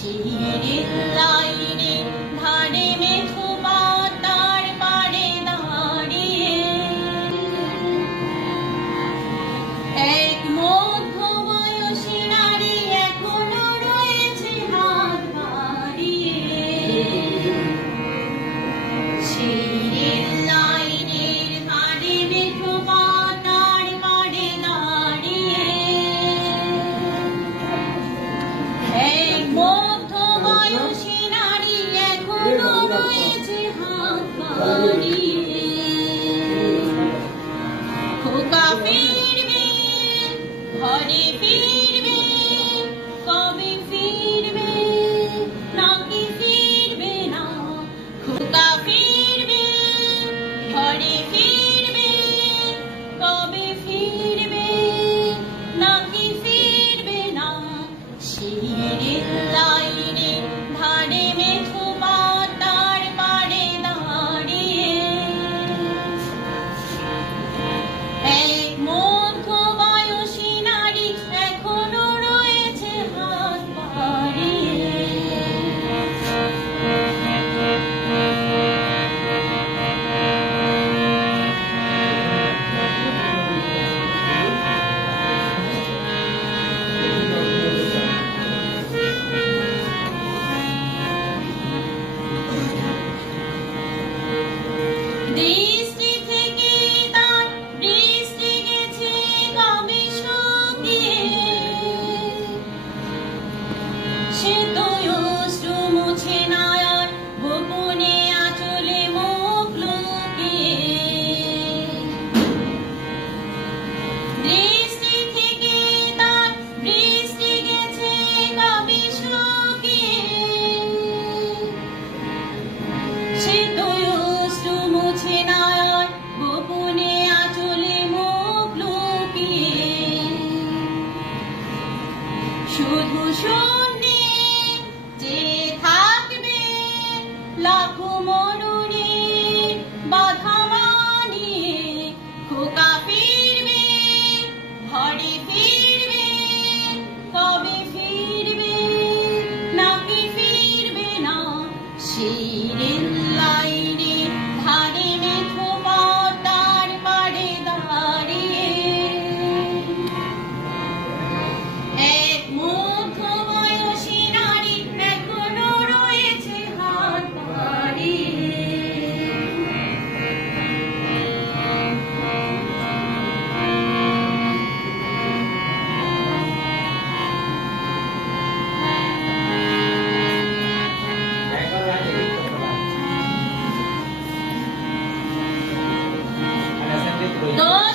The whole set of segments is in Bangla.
শিরের লাইনে ধারে মেঠো 不求你。能。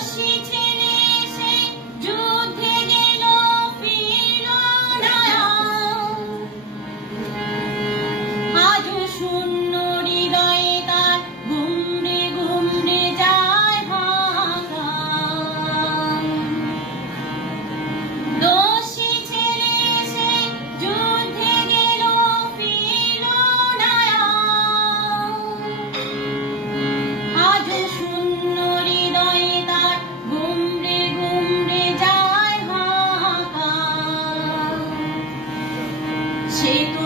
sentido.